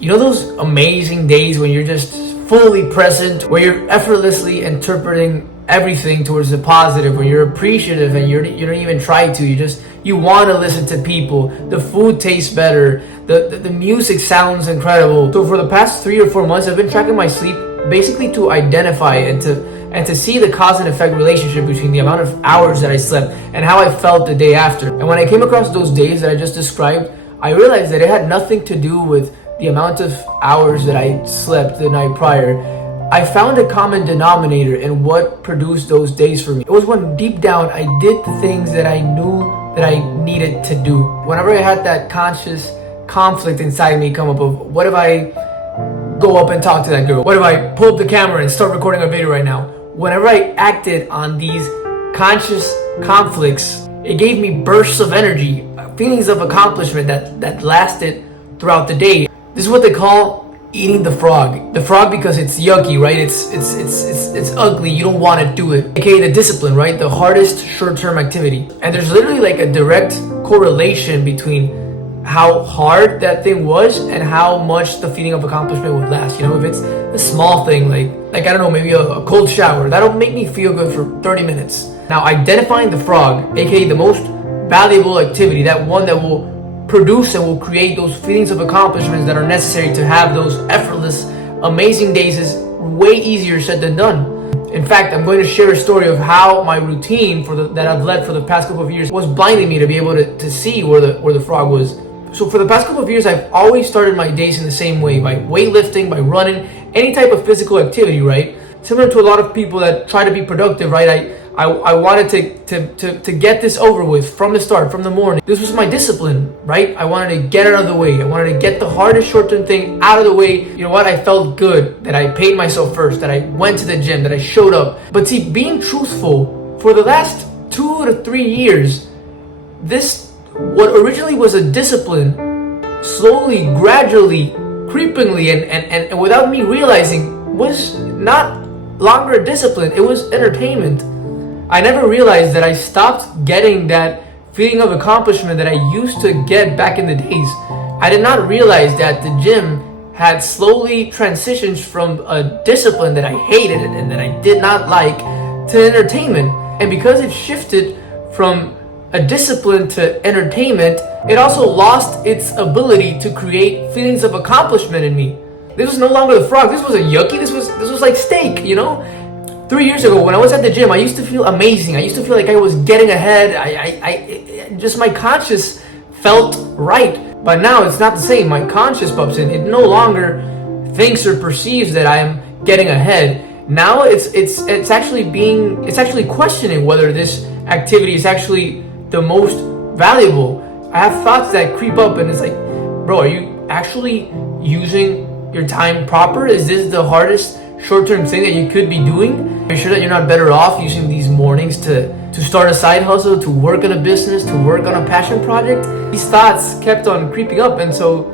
You know those amazing days when you're just fully present, where you're effortlessly interpreting everything towards the positive, where you're appreciative and you don't even try to. You want to listen to people. The food tastes better. The music sounds incredible. So for the past 3 or 4 months, I've been tracking my sleep basically to identify and to see the cause and effect relationship between the amount of hours that I slept and how I felt the day after. And when I came across those days that I just described, I realized that it had nothing to do with the amount of hours that I slept the night prior. I found a common denominator in what produced those days for me. It was when deep down I did the things that I knew that I needed to do. Whenever I had that conscious conflict inside me come up of, what if I go up and talk to that girl? What if I pull up the camera and start recording a video right now? Whenever I acted on these conscious conflicts, it gave me bursts of energy, feelings of accomplishment that lasted throughout the day. This is what they call eating the frog. The frog because it's yucky, right? It's ugly. You don't want to do it. AKA the discipline, right? The hardest short-term activity. And there's literally like a direct correlation between how hard that thing was and how much the feeling of accomplishment would last. You know, if it's a small thing like I don't know, maybe a cold shower, that'll make me feel good for 30 minutes. Now, identifying the frog, aka the most valuable activity, that one that will produce and will create those feelings of accomplishments that are necessary to have those effortless, amazing days, is way easier said than done. In fact, I'm going to share a story of how my routine that I've led for the past couple of years was blinding me to be able to see where the frog was. So for the past couple of years, I've always started my days in the same way, by weightlifting, by running, any type of physical activity, right? Similar to a lot of people that try to be productive, right? I wanted to get this over with from the start, from the morning. This was my discipline, right? I wanted to get it out of the way. I wanted to get the hardest short-term thing out of the way. You know what? I felt good that I paid myself first, that I went to the gym, that I showed up. But see, being truthful, for the last 2 to 3 years, what originally was a discipline, slowly, gradually, creepingly, and without me realizing, was not longer a discipline. It was entertainment. I never realized that I stopped getting that feeling of accomplishment that I used to get back in the days. I did not realize that the gym had slowly transitioned from a discipline that I hated and that I did not like to entertainment. And because it shifted from a discipline to entertainment, it also lost its ability to create feelings of accomplishment in me. This was no longer the frog. This was a yucky. This was like steak, you know? 3 years ago, when I was at the gym, I used to feel amazing. I used to feel like I was getting ahead. Just my conscious felt right. But now it's not the same. My conscious pops in. It no longer thinks or perceives that I am getting ahead. Now it's actually questioning whether this activity is actually the most valuable. I have thoughts that creep up and it's like, bro, are you actually using your time proper? Is this the hardest short-term thing that you could be doing? Are you sure that you're not better off using these mornings to start a side hustle, to work on a business, to work on a passion project? These thoughts kept on creeping up, and so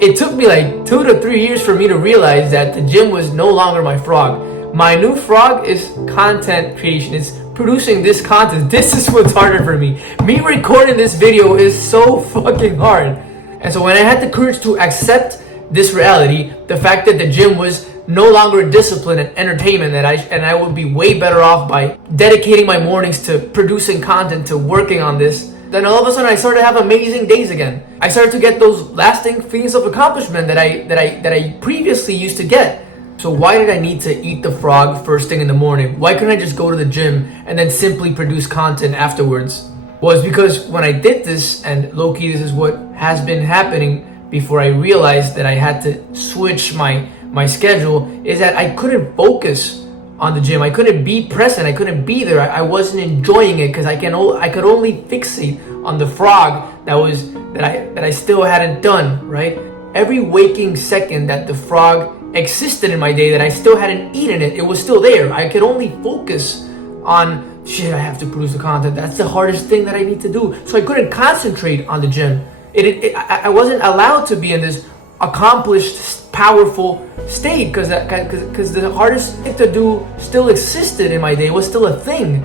it took me like 2 to 3 years for me to realize that the gym was no longer my frog. My new frog is content creation. It's producing this content. This is what's harder for me. Me recording this video is so fucking hard. And so when I had the courage to accept this reality, the fact that the gym was no longer discipline and entertainment, and I would be way better off by dedicating my mornings to producing content, to working on this, then all of a sudden I started to have amazing days again. I started to get those lasting feelings of accomplishment that I previously used to get. So why did I need to eat the frog first thing in the morning? Why couldn't I just go to the gym and then simply produce content afterwards? Well, it's because when I did this, and low-key this is what has been happening before I realized that I had to switch my schedule, is that I couldn't focus on the gym. I couldn't be present. I couldn't be there. I wasn't enjoying it because I could only fixate on the frog that I still hadn't done, right? Every waking second that the frog existed in my day, that I still hadn't eaten it, it was still there. I could only focus on, shit, I have to produce the content. That's the hardest thing that I need to do. So I couldn't concentrate on the gym. I wasn't allowed to be in this accomplished, powerful state because the hardest thing to do still existed in my day. It was still a thing.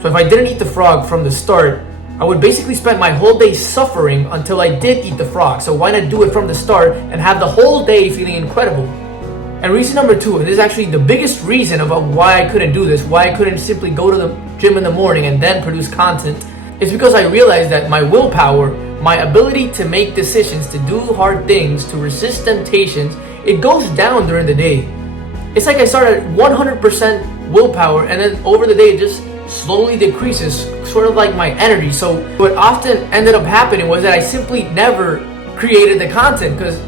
So if I didn't eat the frog from the start, I would basically spend my whole day suffering until I did eat the frog. So why not do it from the start and have the whole day feeling incredible? And reason number 2, and this is actually the biggest reason of why I couldn't do this, why I couldn't simply go to the gym in the morning and then produce content, is because I realized that my willpower, my ability to make decisions, to do hard things, to resist temptations, it goes down during the day. It's like I started at 100% willpower, and then over the day it just slowly decreases, sort of like my energy. So what often ended up happening was that I simply never created the content because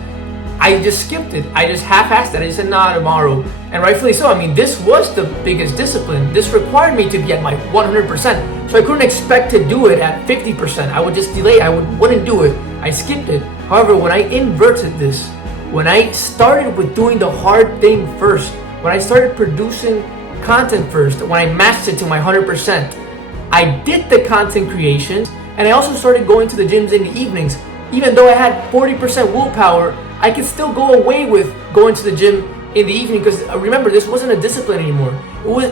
I just skipped it. I just half-assed it. I just said, nah, tomorrow. And rightfully so. I mean, this was the biggest discipline. This required me to be at my 100%. So I couldn't expect to do it at 50%. I would just delay. I wouldn't do it. I skipped it. However, when I inverted this, when I started with doing the hard thing first, when I started producing content first, when I matched it to my 100%, I did the content creations, and I also started going to the gyms in the evenings. Even though I had 40% willpower, I could still go away with going to the gym in the evening because remember, this wasn't a discipline anymore.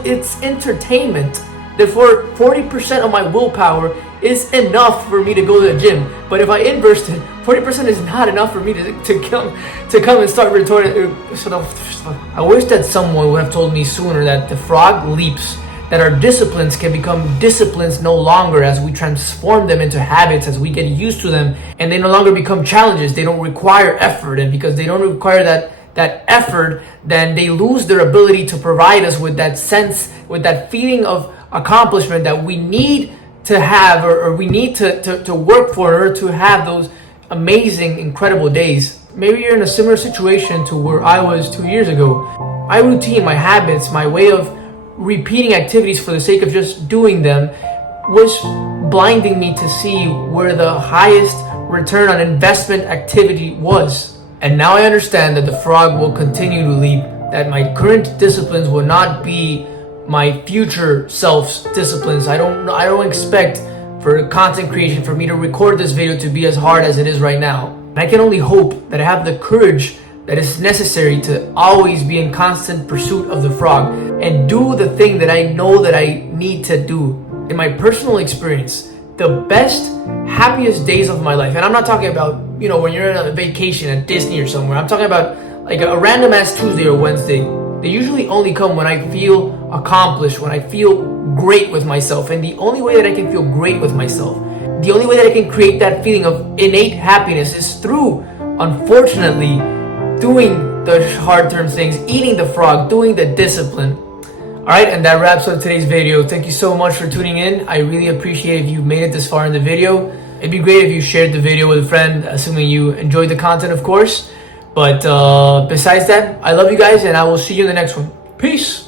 It's entertainment. Therefore, 40% of my willpower is enough for me to go to the gym. But if I inversed it, 40% is not enough for me to come and start retorting. I wish that someone would have told me sooner that the frog leaps, that our disciplines can become disciplines no longer as we transform them into habits, as we get used to them, and they no longer become challenges. They don't require effort, and because they don't require that effort, then they lose their ability to provide us with that sense, with that feeling of accomplishment that we need to have, or we need to work for in order to have those amazing, incredible days. Maybe you're in a similar situation to where I was 2 years ago. My routine, my habits, my way of repeating activities for the sake of just doing them was blinding me to see where the highest return on investment activity was. And now I understand that the frog will continue to leap, that my current disciplines will not be my future self's disciplines. I don't expect for content creation, for me to record this video to be as hard as it is right now. And I can only hope that I have the courage that is necessary to always be in constant pursuit of the frog and do the thing that I know that I need to do. In my personal experience, the best, happiest days of my life, and I'm not talking about, when you're on a vacation at Disney or somewhere. I'm talking about like a random ass Tuesday or Wednesday. They usually only come when I feel accomplished, when I feel great with myself. And the only way that I can feel great with myself, the only way that I can create that feeling of innate happiness is through, unfortunately, doing the hard-term things, eating the frog, doing the discipline. Alright, and that wraps up today's video. Thank you so much for tuning in. I really appreciate if you made it this far in the video. It'd be great if you shared the video with a friend, assuming you enjoyed the content, of course. But besides that, I love you guys, and I will see you in the next one. Peace!